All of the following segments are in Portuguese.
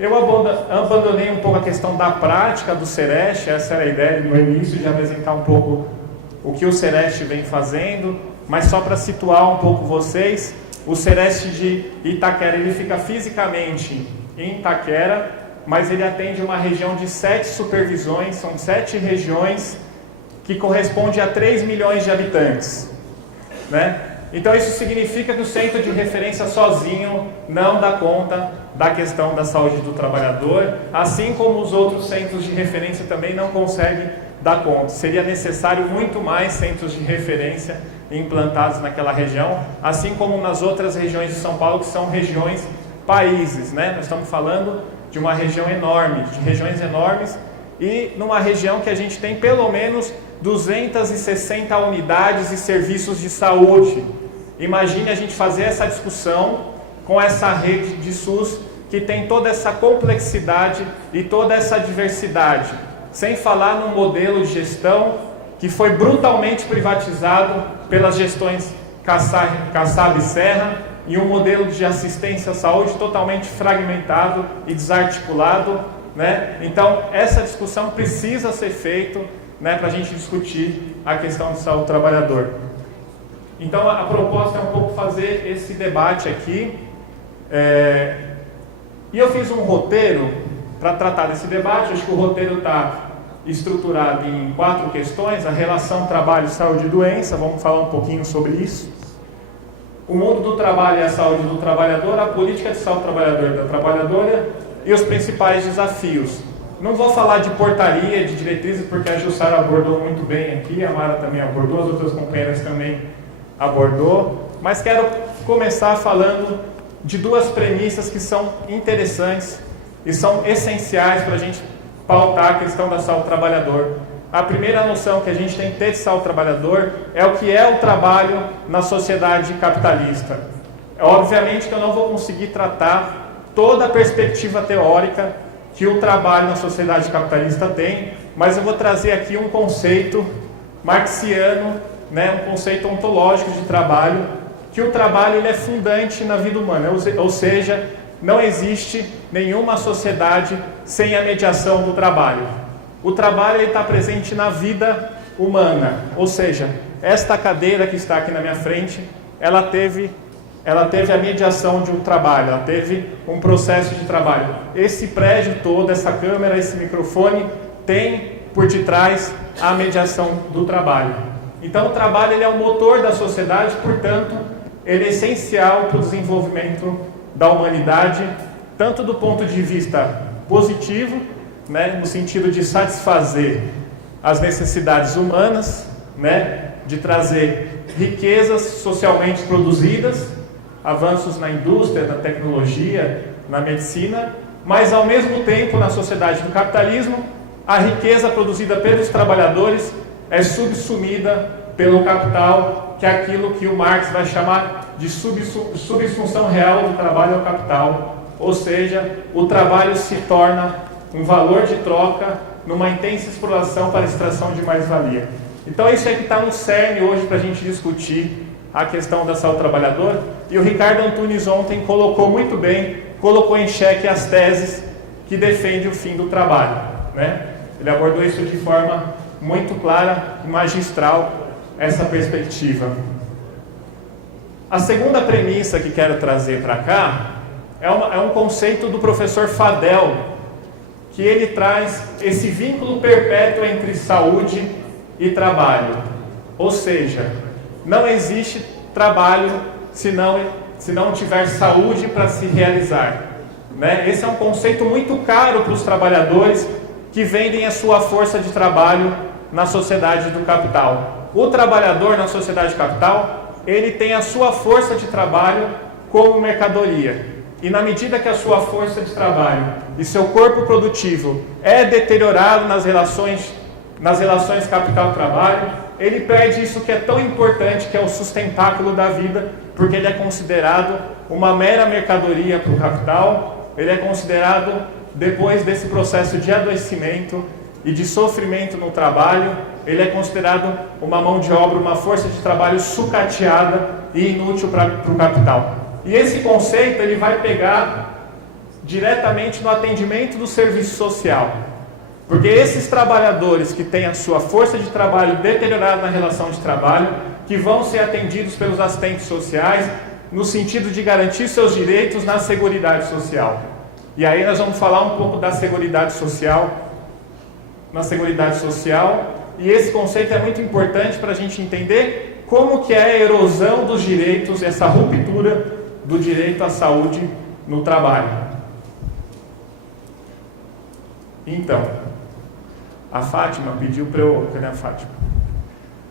Eu abandonei um pouco a questão da prática do Sereste, essa era a ideia no início, de apresentar um pouco o que o Sereste vem fazendo, mas só para situar um pouco vocês, o Sereste de Itaquera, ele fica fisicamente em Itaquera, mas ele atende uma região de 7 supervisões, são 7 regiões que corresponde a 3 milhões de habitantes, né? Então isso significa que o centro de referência sozinho não dá conta da questão da saúde do trabalhador, assim como os outros centros de referência também não conseguem dar conta. Seria necessário muito mais centros de referência implantados naquela região, assim como nas outras regiões de São Paulo, que são regiões países, né? Nós estamos falando de uma região enorme, de regiões enormes, e numa região que a gente tem pelo menos 260 unidades e serviços de saúde. Imagine a gente fazer essa discussão com essa rede de SUS que tem toda essa complexidade e toda essa diversidade, sem falar num modelo de gestão que foi brutalmente privatizado pelas gestões Kassab e Serra, e um modelo de assistência à saúde totalmente fragmentado e desarticulado, né? Então, essa discussão precisa ser feita, né, para a gente discutir a questão de saúde do trabalhador. Então, a proposta é um pouco fazer esse debate aqui. E eu fiz um roteiro para tratar desse debate. Acho que o roteiro está estruturado em 4 questões: a relação trabalho, saúde e doença, vamos falar um pouquinho sobre isso. O mundo do trabalho e a saúde do trabalhador, a política de saúde do trabalhador e da trabalhadora e os principais desafios. Não vou falar de portaria, de diretrizes, porque a Jussara abordou muito bem aqui, a Mara também abordou, as outras companheiras também abordou, mas quero começar falando de 2 premissas que são interessantes e são essenciais para a gente pautar a questão da saúde do trabalhador. A primeira noção que a gente tem que ter de saúde do trabalhador é o que é o trabalho na sociedade capitalista. Obviamente que eu não vou conseguir tratar toda a perspectiva teórica que o trabalho na sociedade capitalista tem, mas eu vou trazer aqui um conceito marxiano, né, um conceito ontológico de trabalho, que o trabalho ele é fundante na vida humana, ou seja, não existe nenhuma sociedade sem a mediação do trabalho. O trabalho está presente na vida humana, ou seja, esta cadeira que está aqui na minha frente, ela teve a mediação de um trabalho, ela teve um processo de trabalho. Esse prédio todo, essa câmera, esse microfone, tem por detrás a mediação do trabalho. Então o trabalho ele é o motor da sociedade, portanto, ele é essencial para o desenvolvimento da humanidade, tanto do ponto de vista positivo, né, no sentido de satisfazer as necessidades humanas, né, de trazer riquezas socialmente produzidas, avanços na indústria, na tecnologia, na medicina, mas ao mesmo tempo na sociedade do capitalismo, a riqueza produzida pelos trabalhadores é subsumida pelo capital, que é aquilo que o Marx vai chamar de subsunção real do trabalho ao capital, ou seja, o trabalho se torna um valor de troca numa intensa exploração para extração de mais-valia. Então isso é que está no cerne hoje para a gente discutir a questão da saúde do trabalhador, e o Ricardo Antunes ontem colocou muito bem, colocou em xeque as teses que defendem o fim do trabalho, né? Ele abordou isso de forma muito clara e magistral, essa perspectiva. A segunda premissa que quero trazer para cá é um conceito do professor Fadel, que ele traz esse vínculo perpétuo entre saúde e trabalho. Ou seja, não existe trabalho se não tiver saúde para se realizar, né? Esse é um conceito muito caro para os trabalhadores que vendem a sua força de trabalho na sociedade do capital. O trabalhador na sociedade capital, ele tem a sua força de trabalho como mercadoria. E na medida que a sua força de trabalho e seu corpo produtivo é deteriorado nas relações capital-trabalho, ele perde isso que é tão importante, que é o sustentáculo da vida, porque ele é considerado uma mera mercadoria para o capital, ele é considerado, depois desse processo de adoecimento e de sofrimento no trabalho, ele é considerado uma mão de obra, uma força de trabalho sucateada e inútil para o capital. E esse conceito ele vai pegar diretamente no atendimento do serviço social. Porque esses trabalhadores que têm a sua força de trabalho deteriorada na relação de trabalho, que vão ser atendidos pelos assistentes sociais, no sentido de garantir seus direitos na Seguridade Social. E aí nós vamos falar um pouco da Seguridade Social, e esse conceito é muito importante para a gente entender como que é a erosão dos direitos, essa ruptura do direito à saúde no trabalho. Então, a Fátima pediu para eu... Cadê a Fátima?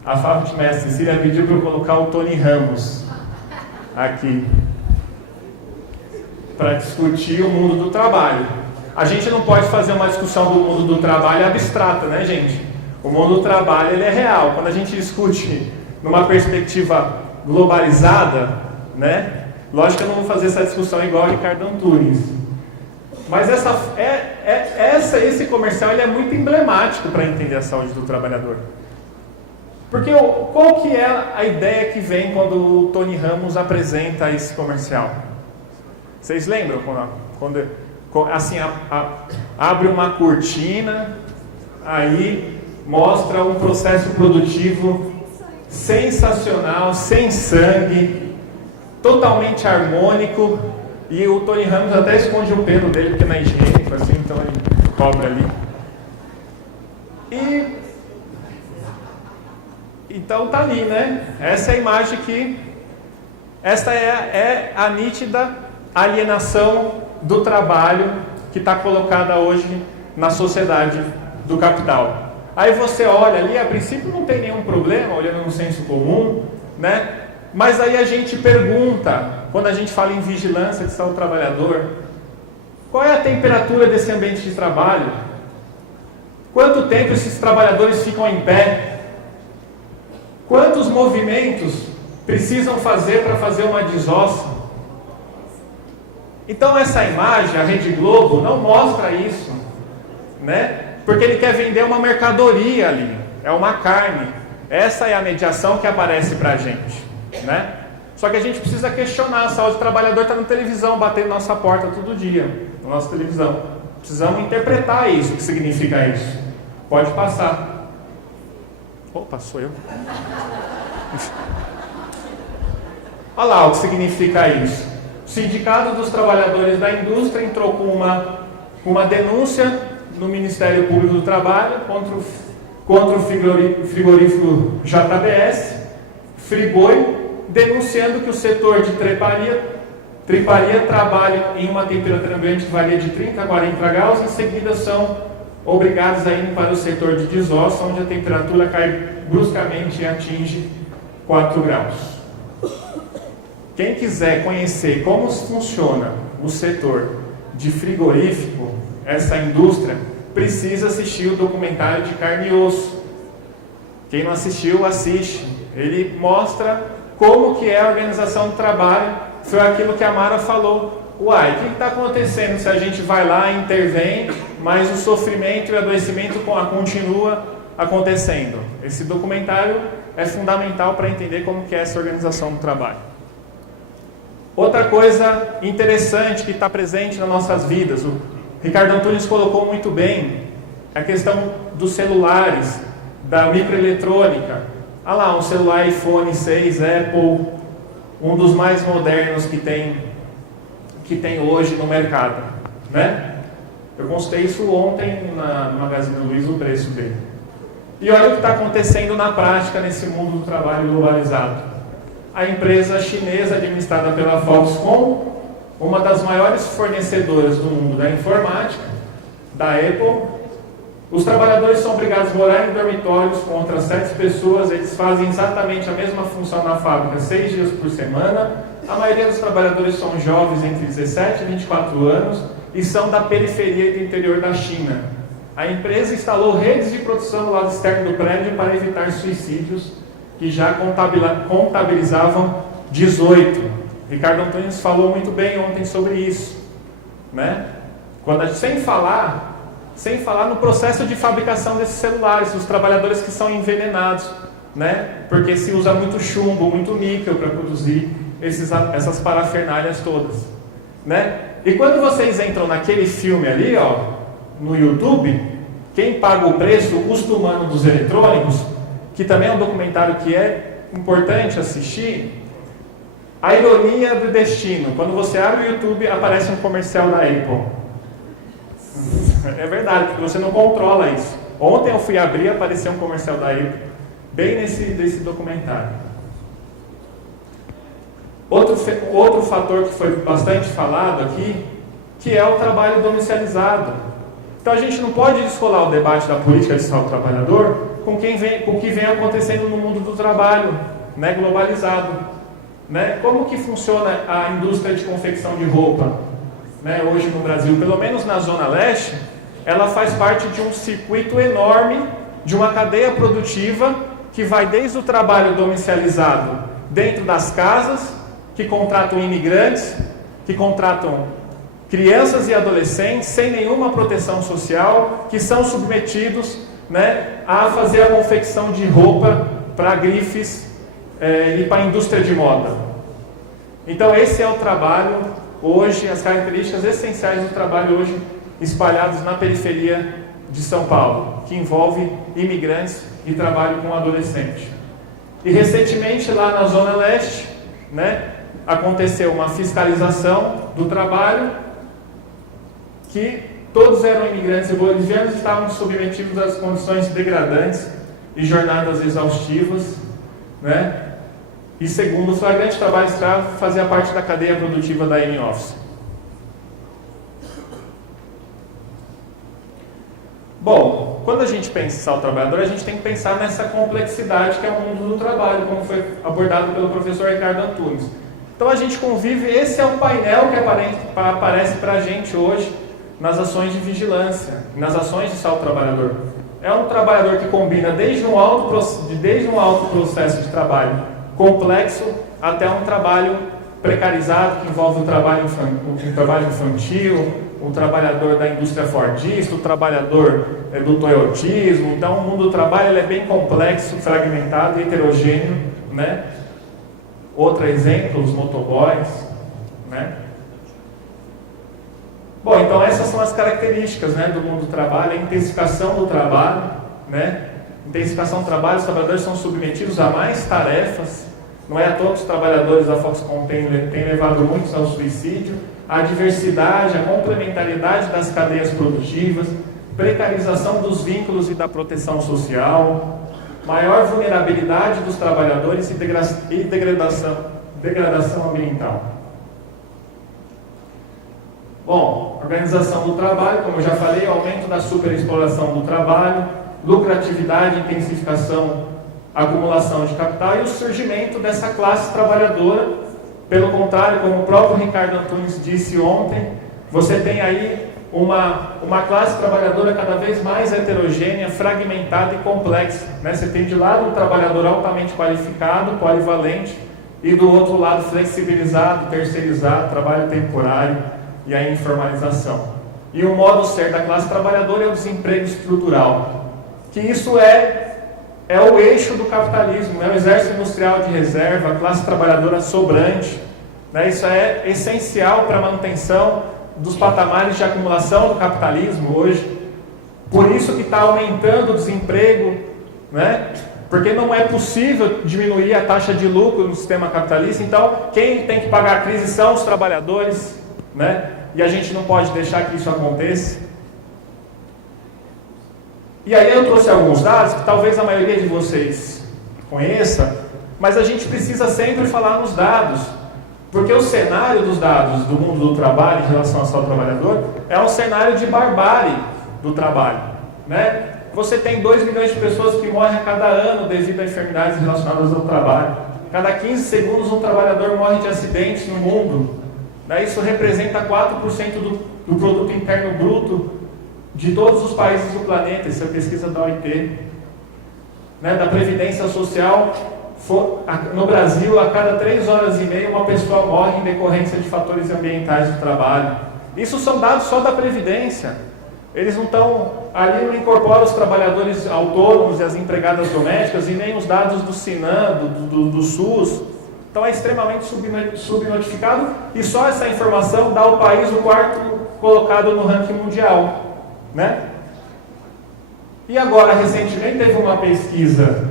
A Fátima e a Cecília pediu para eu colocar o Tony Ramos aqui para discutir o mundo do trabalho. A gente não pode fazer uma discussão do mundo do trabalho abstrata, né, gente? O mundo do trabalho, ele é real. Quando a gente discute numa perspectiva globalizada, né? Lógico que eu não vou fazer essa discussão igual o Ricardo Antunes. Mas esse comercial ele é muito emblemático para entender a saúde do trabalhador. Porque qual que é a ideia que vem quando o Tony Ramos apresenta esse comercial? Vocês lembram? Quando assim, abre uma cortina, aí mostra um processo produtivo sensacional, sem sangue, totalmente harmônico, e o Tony Ramos até esconde o pelo dele, porque não é higiênico, assim, então ele cobra ali. Então tá ali, né? Essa é a imagem essa é a nítida alienação do trabalho que está colocada hoje na sociedade do capital. Aí você olha ali, a princípio não tem nenhum problema, olhando no senso comum, né? Mas aí a gente pergunta, quando a gente fala em vigilância de saúde do trabalhador, qual é a temperatura desse ambiente de trabalho? Quanto tempo esses trabalhadores ficam em pé? Quantos movimentos precisam fazer para fazer uma desossa? Então essa imagem, a Rede Globo, não mostra isso, né? Porque ele quer vender uma mercadoria ali, é uma carne. Essa é a mediação que aparece para a gente, né? Só que a gente precisa questionar, a saúde do trabalhador está na televisão, batendo na nossa porta todo dia, na nossa televisão. Precisamos interpretar isso, o que significa isso. Pode passar. Opa, sou eu. Olha lá o que significa isso. O Sindicato dos Trabalhadores da Indústria entrou com uma denúncia no Ministério Público do Trabalho contra o frigorífico JBS, Friboi, denunciando que o setor de triparia trabalha em uma temperatura ambiente que varia de 30 a 40 graus, em seguida são obrigados a ir para o setor de desossa, onde a temperatura cai bruscamente e atinge 4 graus. Quem quiser conhecer como funciona o setor de frigorífico, essa indústria, precisa assistir o documentário de Carne e Osso. Quem não assistiu, assiste. Ele mostra como que é a organização do trabalho. Foi aquilo que a Mara falou. Uai, o que está acontecendo se a gente vai lá, intervém, mas o sofrimento e o adoecimento continua acontecendo? Esse documentário é fundamental para entender como que é essa organização do trabalho. Outra coisa interessante que está presente nas nossas vidas, o Ricardo Antunes colocou muito bem, a questão dos celulares, da microeletrônica. Olha lá, um celular iPhone 6, Apple, um dos mais modernos que tem hoje no mercado, né? Eu consultei isso ontem no Magazine Luiza, o preço dele. E olha o que está acontecendo na prática nesse mundo do trabalho globalizado. A empresa chinesa administrada pela Foxconn, uma das maiores fornecedoras do mundo da informática, da Apple, os trabalhadores são obrigados a morar em dormitórios com outras 7 pessoas, eles fazem exatamente a mesma função na fábrica 6 dias por semana. A maioria dos trabalhadores são jovens entre 17 e 24 anos e são da periferia e do interior da China. A empresa instalou redes de produção no lado externo do prédio para evitar suicídios, que já contabilizavam 18. Ricardo Antunes falou muito bem ontem sobre isso, né? Sem falar no processo de fabricação desses celulares, os trabalhadores que são envenenados, né? Porque se usa muito chumbo, muito níquel para produzir essas parafernálias todas, né? E quando vocês entram naquele filme ali, ó, no YouTube, quem paga o preço, o custo humano dos eletrônicos, que também é um documentário que é importante assistir, a ironia do destino. Quando você abre o YouTube, aparece um comercial da Apple. É verdade, porque você não controla isso. Ontem eu fui abrir e apareceu um comercial da Apple, bem desse documentário. Outro fator que foi bastante falado aqui, que é o trabalho domiciliado. Então a gente não pode descolar o debate da política de Estado trabalhador com o que vem acontecendo no mundo do trabalho, né, globalizado. Né? Como que funciona a indústria de confecção de roupa, né, hoje no Brasil? Pelo menos na Zona Leste, ela faz parte de um circuito enorme, de uma cadeia produtiva que vai desde o trabalho domiciliado dentro das casas, que contratam imigrantes, que contratam crianças e adolescentes sem nenhuma proteção social, que são submetidos, né, a fazer a confecção de roupa para grifes e para a indústria de moda. Então esse é o trabalho hoje, as características essenciais do trabalho hoje espalhados na periferia de São Paulo, que envolve imigrantes e trabalho com adolescente. E recentemente lá na Zona Leste, né, aconteceu uma fiscalização do trabalho, que todos eram imigrantes e bolivianos, estavam submetidos às condições degradantes e jornadas exaustivas, né? E segundo o flagrante, trabalho escravo fazia parte da cadeia produtiva da M-Office. Bom, quando a gente pensa em trabalhador, a gente tem que pensar nessa complexidade que é o mundo do trabalho, como foi abordado pelo professor Ricardo Antunes. Então a gente convive, esse é o painel que aparece para a gente hoje nas ações de vigilância, nas ações de saldo trabalhador. É um trabalhador que combina desde um alto processo de trabalho complexo até um trabalho precarizado, que envolve o trabalho infantil, o trabalhador da indústria fordista, o trabalhador do toyotismo. Então o mundo do trabalho ele é bem complexo, fragmentado e heterogêneo, né? Outro exemplo, os motoboys, né? Bom, então essas são as características, né, do mundo do trabalho, a intensificação do trabalho, né? Intensificação do trabalho, os trabalhadores são submetidos a mais tarefas, não é à toa que os trabalhadores da Foxconn têm levado muitos ao suicídio, a diversidade, a complementariedade das cadeias produtivas, precarização dos vínculos e da proteção social, maior vulnerabilidade dos trabalhadores e degradação ambiental. Bom, organização do trabalho, como eu já falei, aumento da superexploração do trabalho, lucratividade, intensificação, acumulação de capital e o surgimento dessa classe trabalhadora. Pelo contrário, como o próprio Ricardo Antunes disse ontem, você tem aí uma classe trabalhadora cada vez mais heterogênea, fragmentada e complexa, né? Você tem de lado um trabalhador altamente qualificado, polivalente, e do outro lado flexibilizado, terceirizado, trabalho temporário e a informalização. E o modo ser da classe trabalhadora é o desemprego estrutural, que isso é o eixo do capitalismo, é o exército industrial de reserva, a classe trabalhadora sobrante, né? Isso é essencial para a manutenção dos patamares de acumulação do capitalismo hoje. Por isso que está aumentando o desemprego, né? Porque não é possível diminuir a taxa de lucro no sistema capitalista. Então, quem tem que pagar a crise são os trabalhadores, né? E a gente não pode deixar que isso aconteça. E aí eu trouxe alguns dados que talvez a maioria de vocês conheça, mas a gente precisa sempre falar nos dados, porque o cenário dos dados do mundo do trabalho em relação ao saúde do trabalhador é um cenário de barbárie do trabalho, né? Você tem 2 milhões de pessoas que morrem a cada ano devido a enfermidades relacionadas ao trabalho. Cada 15 segundos um trabalhador morre de acidente no mundo, né? Isso representa 4% do produto interno bruto de todos os países do planeta. Isso é pesquisa da OIT, né? Da Previdência Social, no Brasil, a cada 3 horas e meia uma pessoa morre em decorrência de fatores ambientais do trabalho. Isso são dados só da Previdência. Eles não estão, ali não incorporam os trabalhadores autônomos e as empregadas domésticas e nem os dados do SINAM, do SUS, Então é extremamente subnotificado e só essa informação dá ao país o quarto colocado no ranking mundial, né? E agora, recentemente, teve uma pesquisa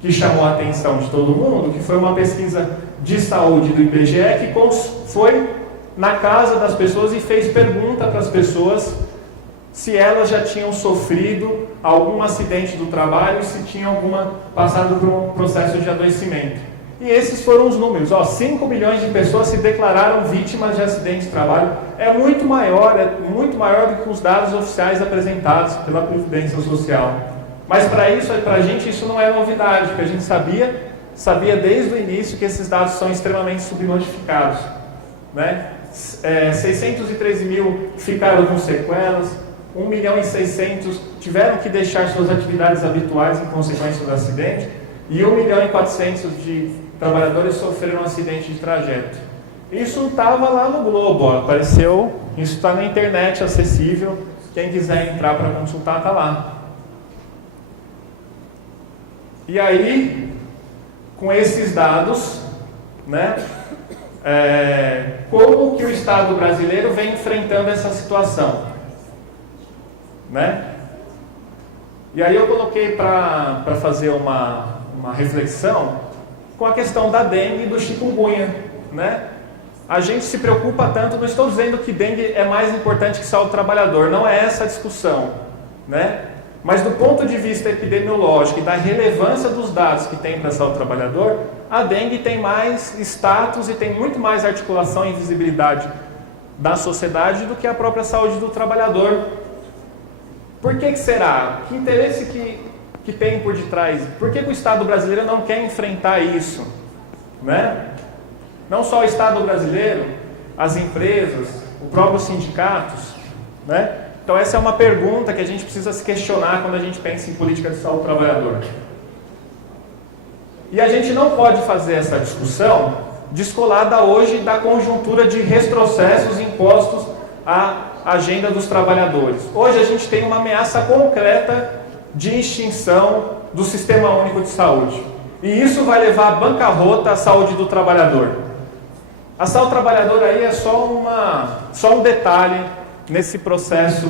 que chamou a atenção de todo mundo, que foi uma pesquisa de saúde do IBGE, que foi na casa das pessoas e fez pergunta para as pessoas se elas já tinham sofrido algum acidente do trabalho e se tinham passado por um processo de adoecimento. E esses foram os números. 5 milhões de pessoas se declararam vítimas de acidente de trabalho. É muito maior do que os dados oficiais apresentados pela Previdência Social. Mas para a gente isso não é novidade, porque a gente sabia desde o início que esses dados são extremamente subnotificados, né? 613 mil ficaram com sequelas, 1 milhão e 600 tiveram que deixar suas atividades habituais em consequência do acidente, e 1 milhão e 400 de trabalhadores sofreram um acidente de trajeto. Isso estava lá no Globo, apareceu, isso está na internet acessível, quem quiser entrar para consultar está lá. E aí, com esses dados, né, como que o Estado brasileiro vem enfrentando essa situação, né? E aí eu coloquei para fazer uma reflexão com a questão da dengue e do chikungunya, né? A gente se preocupa tanto, não estou dizendo que dengue é mais importante que saúde do trabalhador, não é essa a discussão, né? Mas do ponto de vista epidemiológico e da relevância dos dados que tem para a saúde do trabalhador, a dengue tem mais status e tem muito mais articulação e visibilidade da sociedade do que a própria saúde do trabalhador. Por que será? Que interesse que tem por detrás? Por que o Estado brasileiro não quer enfrentar isso, né? Não só o Estado brasileiro, as empresas, os próprios sindicatos, né? Então essa é uma pergunta que a gente precisa se questionar quando a gente pensa em política de saúde do trabalhador. E a gente não pode fazer essa discussão descolada hoje da conjuntura de retrocessos impostos à agenda dos trabalhadores. Hoje a gente tem uma ameaça concreta de extinção do Sistema Único de Saúde. E isso vai levar à bancarrota a saúde do trabalhador. A saúde do trabalhador aí é só um detalhe nesse processo,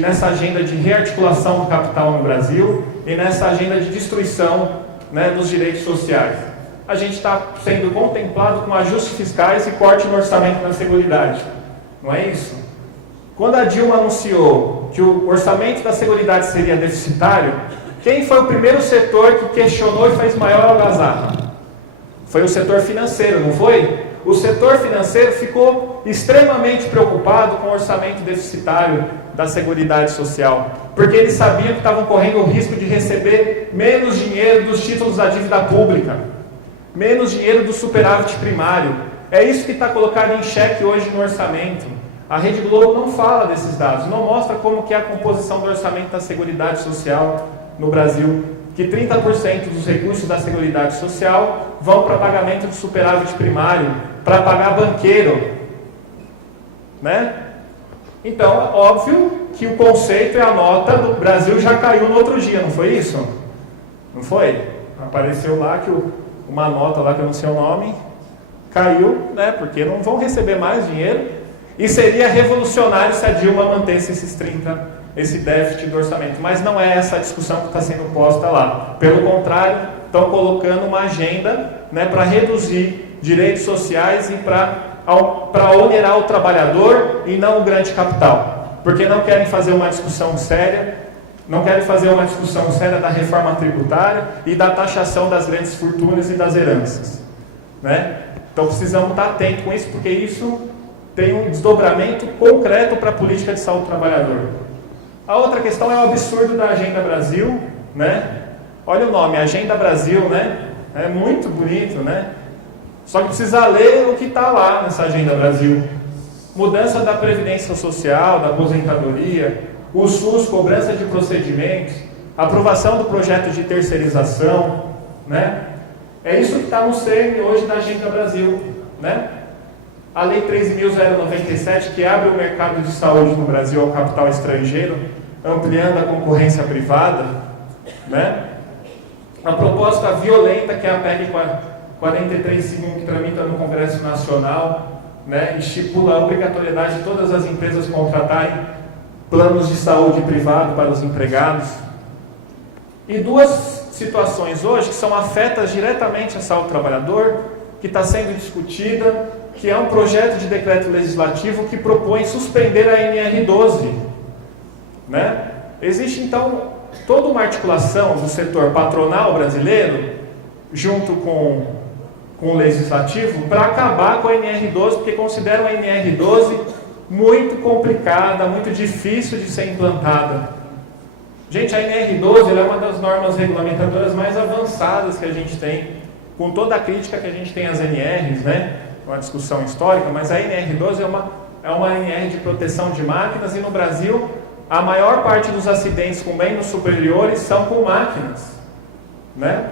nessa agenda de rearticulação do capital no Brasil e nessa agenda de destruição, né, dos direitos sociais. A gente está sendo contemplado com ajustes fiscais e corte no orçamento da Seguridade. Não é isso? Quando a Dilma anunciou que o orçamento da Seguridade seria deficitário, quem foi o primeiro setor que questionou e fez maior algazarra? Foi o setor financeiro, não foi? O setor financeiro ficou extremamente preocupado com o orçamento deficitário da Seguridade Social, porque eles sabiam que estavam correndo o risco de receber menos dinheiro dos títulos da dívida pública, menos dinheiro do superávit primário. É isso que está colocado em xeque hoje no orçamento. A Rede Globo não fala desses dados, não mostra como que é a composição do orçamento da Seguridade Social no Brasil, que 30% dos recursos da Seguridade Social vão para pagamento de superávit primário, para pagar banqueiro, né? Então, é óbvio que o conceito e a nota do Brasil já caiu no outro dia, não foi isso? Não foi? Apareceu lá que uma nota lá que eu não sei o nome, caiu, né? Porque não vão receber mais dinheiro, e seria revolucionário se a Dilma mantesse esse déficit do orçamento, mas não é essa a discussão que está sendo posta lá. Pelo contrário, estão colocando uma agenda, né, para reduzir direitos sociais e para onerar o trabalhador e não o grande capital, porque não querem fazer uma discussão séria, da reforma tributária e da taxação das grandes fortunas e das heranças, né? Então precisamos estar atentos com isso, porque isso tem um desdobramento concreto para a política de saúde do trabalhador. A outra questão é o absurdo da Agenda Brasil, né? Olha o nome, Agenda Brasil, né? É muito bonito, né? Só que precisa ler o que está lá nessa Agenda Brasil. Mudança da Previdência Social, da aposentadoria, o SUS, cobrança de procedimentos, aprovação do projeto de terceirização, né? É isso que está no cerne hoje da Agenda Brasil, né? A Lei 13.097, que abre o mercado de saúde no Brasil ao capital estrangeiro, ampliando a concorrência privada, né? A proposta violenta, que é a PEC 43.1 que tramita no Congresso Nacional, né, estipula a obrigatoriedade de todas as empresas contratarem planos de saúde privado para os empregados. E duas situações hoje que são afetas diretamente a saúde do trabalhador, que está sendo discutida, que é um projeto de decreto legislativo que propõe suspender a NR12. Né? Existe, então, toda uma articulação do setor patronal brasileiro, junto com o legislativo, para acabar com a NR12, porque consideram a NR12 muito complicada, muito difícil de ser implantada. Gente, a NR12 é uma das normas regulamentadoras mais avançadas que a gente tem, com toda a crítica que a gente tem às NRs, né? Uma discussão histórica, mas a NR12 é uma NR de proteção de máquinas, e no Brasil a maior parte dos acidentes com membros superiores são com máquinas, né?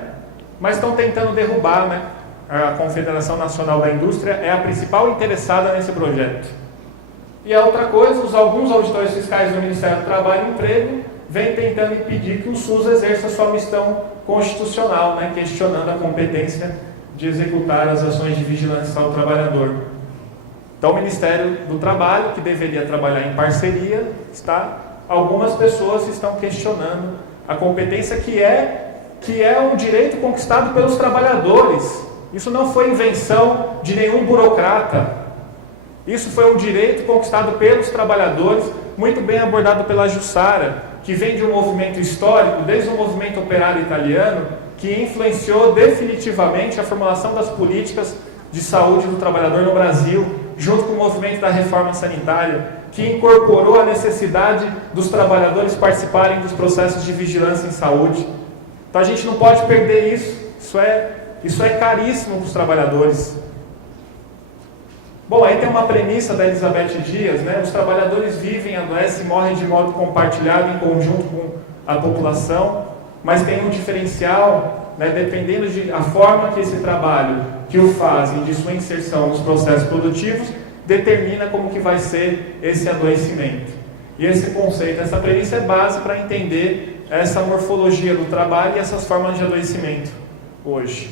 Mas estão tentando derrubar, né? A Confederação Nacional da Indústria é a principal interessada nesse projeto. E a outra coisa, alguns auditores fiscais do Ministério do Trabalho e Emprego vêm tentando impedir que o SUS exerça sua missão constitucional, né? Questionando a competência de executar as ações de vigilância ao trabalhador. Então, o Ministério do Trabalho, que deveria trabalhar em parceria, algumas pessoas estão questionando a competência que é um direito conquistado pelos trabalhadores. Isso não foi invenção de nenhum burocrata. Isso foi um direito conquistado pelos trabalhadores, muito bem abordado pela Jussara, que vem de um movimento histórico, desde o movimento operário italiano, que influenciou definitivamente a formulação das políticas de saúde do trabalhador no Brasil, junto com o movimento da reforma sanitária, que incorporou a necessidade dos trabalhadores participarem dos processos de vigilância em saúde. Então a gente não pode perder isso. Isso é caríssimo para os trabalhadores. Bom, aí tem uma premissa da Elizabeth Dias, né? Os trabalhadores vivem, adoecem e morrem de modo compartilhado em conjunto com a população, mas tem um diferencial, né? Dependendo da forma que esse trabalho que o fazem, de sua inserção nos processos produtivos, determina como que vai ser esse adoecimento. E esse conceito, essa premissa é base para entender essa morfologia do trabalho e essas formas de adoecimento hoje.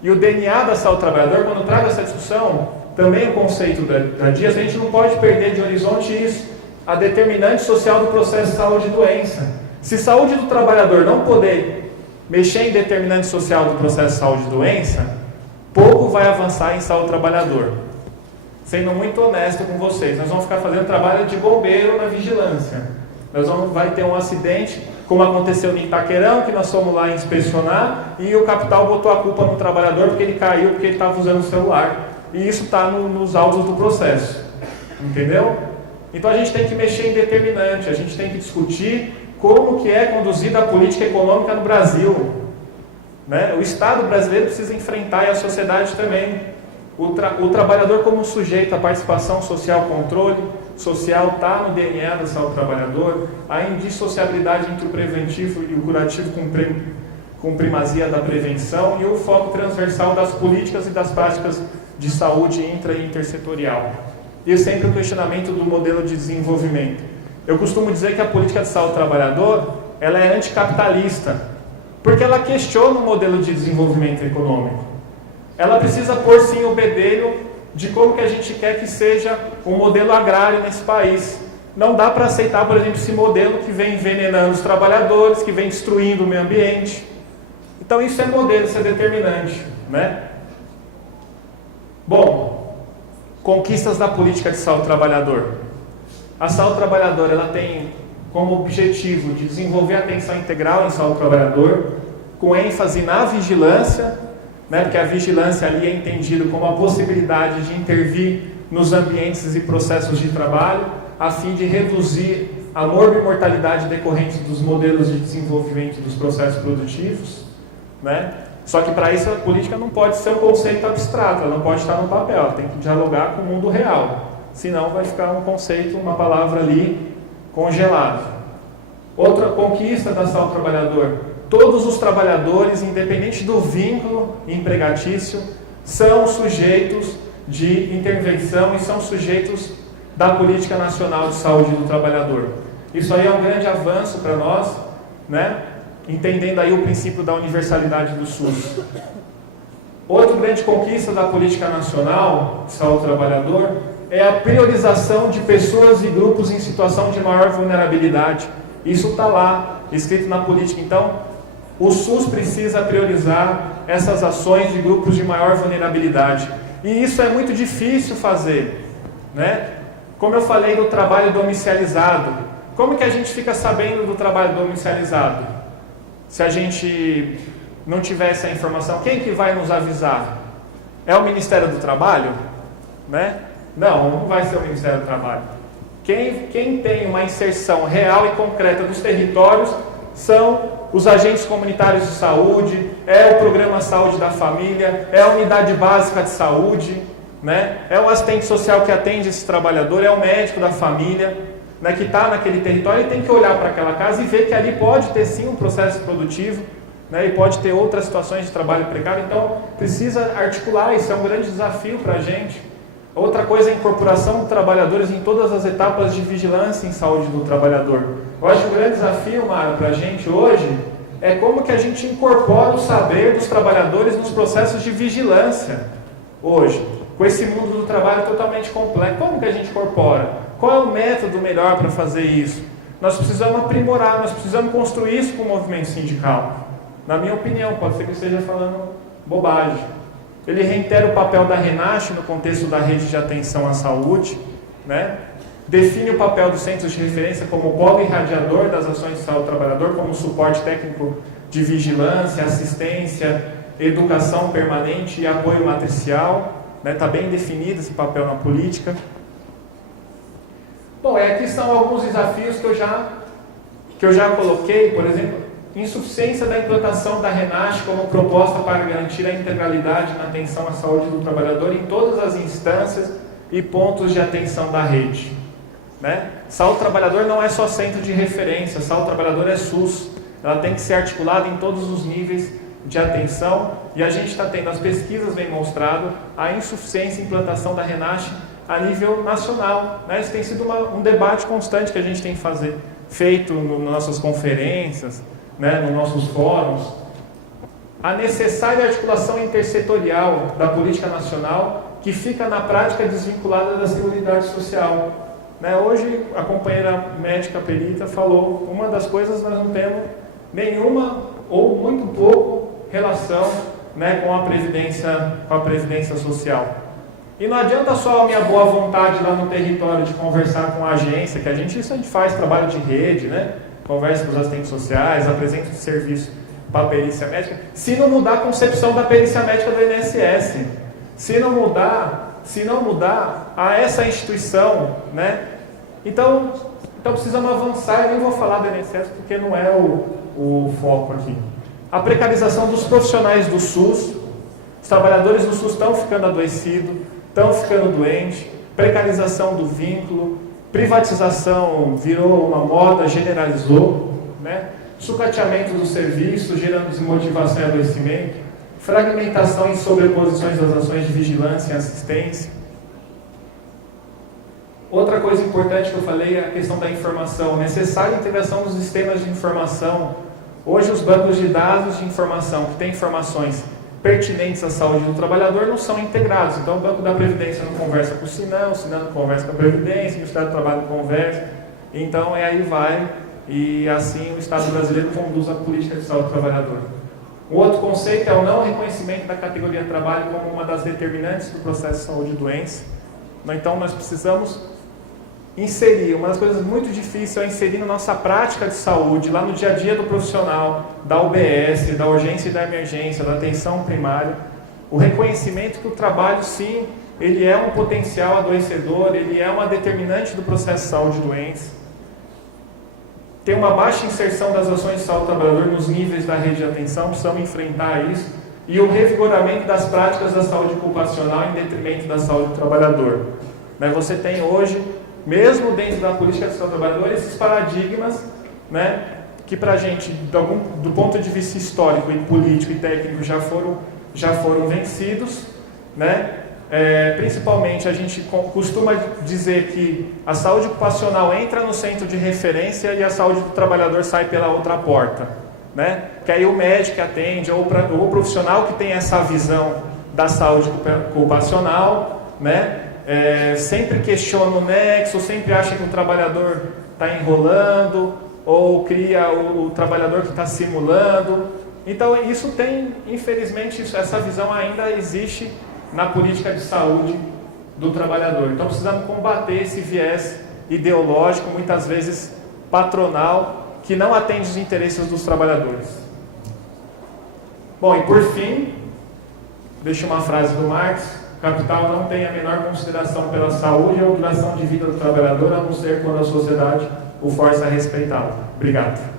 E o DNA da saúde do trabalhador, quando trago essa discussão, também o conceito da Dias, a gente não pode perder de horizonte isso, a determinante social do processo de saúde e doença. Se saúde do trabalhador não poder mexer em determinante social do processo de saúde e doença, pouco vai avançar em saúde do trabalhador. Sendo muito honesto com vocês, nós vamos ficar fazendo trabalho de bombeiro na vigilância. Vai ter um acidente, como aconteceu em Itaquerão, que nós fomos lá inspecionar, e o capital botou a culpa no trabalhador porque ele caiu, porque ele estava usando o celular. E isso está nos autos do processo. Entendeu? Então a gente tem que mexer em determinante, a gente tem que discutir como que é conduzida a política econômica no Brasil. Né? O Estado brasileiro precisa enfrentar, e a sociedade também, o trabalhador como sujeito à participação social, controle social, está no DNA da saúde do trabalhador, a indissociabilidade entre o preventivo e o curativo com primazia da prevenção, e o foco transversal das políticas e das práticas de saúde intra e intersetorial. E sempre o questionamento do modelo de desenvolvimento. Eu costumo dizer que a política de saúde do trabalhador, ela é anticapitalista, porque ela questiona o modelo de desenvolvimento econômico. Ela precisa pôr sim o bedelho de como que a gente quer que seja o modelo agrário nesse país. Não dá para aceitar, por exemplo, esse modelo que vem envenenando os trabalhadores, que vem destruindo o meio ambiente. Então isso é modelo, isso é determinante, né? Bom, conquistas da política de saúde do trabalhador. A saúde do trabalhador, ela tem como objetivo de desenvolver a atenção integral em saúde do trabalhador, com ênfase na vigilância, né, porque a vigilância ali é entendida como a possibilidade de intervir nos ambientes e processos de trabalho, a fim de reduzir a morbimortalidade decorrente dos modelos de desenvolvimento dos processos produtivos, né? Só que para isso a política não pode ser um conceito abstrato, ela não pode estar no papel, ela tem que dialogar com o mundo real, senão vai ficar um conceito, uma palavra ali congelada. Outra conquista da saúde do trabalhador: todos os trabalhadores, independente do vínculo empregatício, são sujeitos de intervenção e são sujeitos da Política Nacional de Saúde do Trabalhador. Isso aí é um grande avanço para nós, né? Entendendo aí o princípio da universalidade do SUS. Outra grande conquista da política nacional de saúde do trabalhador é a priorização de pessoas e grupos em situação de maior vulnerabilidade. Isso está lá, escrito na política. Então, o SUS precisa priorizar essas ações de grupos de maior vulnerabilidade. E isso é muito difícil fazer, né? Como eu falei do trabalho domiciliarizado. Como que a gente fica sabendo do trabalho domiciliarizado? Se a gente não tiver essa informação, quem que vai nos avisar? É o Ministério do Trabalho? Né? Não vai ser o Ministério do Trabalho. Quem tem uma inserção real e concreta dos territórios são os agentes comunitários de saúde, é o Programa Saúde da Família, é a Unidade Básica de Saúde, né? É o assistente social que atende esse trabalhador, é o médico da família, né, que está naquele território e tem que olhar para aquela casa e ver que ali pode ter sim um processo produtivo, né, e pode ter outras situações de trabalho precário. Então precisa articular, isso é um grande desafio para a gente. Outra coisa é a incorporação de trabalhadores em todas as etapas de vigilância em saúde do trabalhador. Eu acho que o grande desafio, Mara, para a gente hoje é como que a gente incorpora o saber dos trabalhadores nos processos de vigilância hoje, com esse mundo do trabalho totalmente complexo. Como que a gente incorpora? Qual é o método melhor para fazer isso? Nós precisamos aprimorar, nós precisamos construir isso com o movimento sindical. Na minha opinião, pode ser que eu esteja falando bobagem. Ele reitera o papel da RENASH no contexto da rede de atenção à saúde, né? Define o papel dos centros de referência como polo irradiador das ações de saúde do trabalhador, como suporte técnico de vigilância, assistência, educação permanente e apoio matricial. Está bem definido esse papel na política. Bom, aqui são alguns desafios que eu já coloquei, por exemplo, insuficiência da implantação da RENASH como proposta para garantir a integralidade na atenção à saúde do trabalhador em todas as instâncias e pontos de atenção da rede. Né? Saúde do trabalhador não é só centro de referência, saúde do trabalhador é SUS. Ela tem que ser articulada em todos os níveis de atenção e a gente está tendo, as pesquisas vêm mostrado a insuficiência em implantação da RENASH a nível nacional. Né? Isso tem sido um debate constante que a gente tem feito nas nossas conferências, né, nos nossos fóruns. A necessária articulação intersetorial da política nacional que fica na prática desvinculada da Seguridade Social. Né? Hoje a companheira médica perita falou, uma das coisas nós não temos nenhuma ou muito pouco relação, né, com a previdência social. E não adianta só a minha boa vontade lá no território de conversar com a agência, que isso a gente faz trabalho de rede, né? Conversa com os assistentes sociais, apresenta o serviço para a perícia médica, se não mudar a concepção da perícia médica do INSS, se não mudar a essa instituição, né? Então precisamos avançar. Eu nem vou falar do INSS porque não é o foco aqui. A precarização dos profissionais do SUS, os trabalhadores do SUS estão ficando adoecidos, estão ficando doentes, precarização do vínculo, privatização virou uma moda, generalizou, né? Sucateamento do serviço, gerando desmotivação e adoecimento, fragmentação e sobreposições das ações de vigilância e assistência. Outra coisa importante que eu falei é a questão da informação, necessária integração dos sistemas de informação. Hoje os bancos de dados de informação, que têm informações pertinentes à saúde do trabalhador, não são integrados. Então o Banco da Previdência não conversa com o Sinan não conversa com a Previdência, o Ministério do Trabalho não conversa. Então aí vai, e assim o Estado brasileiro conduz a política de saúde do trabalhador. O outro conceito é o não reconhecimento da categoria de trabalho como uma das determinantes do processo de saúde e doença. Então nós precisamos inserir, uma das coisas muito difíceis é inserir na nossa prática de saúde, lá no dia a dia do profissional, da UBS, da urgência e da emergência, da atenção primária, o reconhecimento que o trabalho, sim, ele é um potencial adoecedor, ele é uma determinante do processo de saúde e doença. Tem uma baixa inserção das ações de saúde do trabalhador nos níveis da rede de atenção, precisamos enfrentar isso, e o revigoramento das práticas da saúde ocupacional em detrimento da saúde do trabalhador. Mas você tem hoje, mesmo dentro da política de saúde do trabalhador, esses paradigmas, né, que para a gente, do ponto de vista histórico e político e técnico, já foram vencidos, né? Principalmente a gente costuma dizer que a saúde ocupacional entra no centro de referência e a saúde do trabalhador sai pela outra porta, né? Que aí o médico que atende ou o profissional que tem essa visão da saúde ocupacional, né? Sempre questiona o nexo, sempre acha que o trabalhador está enrolando, ou cria o trabalhador que está simulando. Então isso tem, infelizmente, essa visão ainda existe na política de saúde do trabalhador. Então precisamos combater esse viés ideológico, muitas vezes patronal, que não atende os interesses dos trabalhadores. Bom, e por fim, deixo uma frase do Marx: o capital não tem a menor consideração pela saúde ou duração de vida do trabalhador, a não ser quando a sociedade o força a respeitá-lo. Obrigado.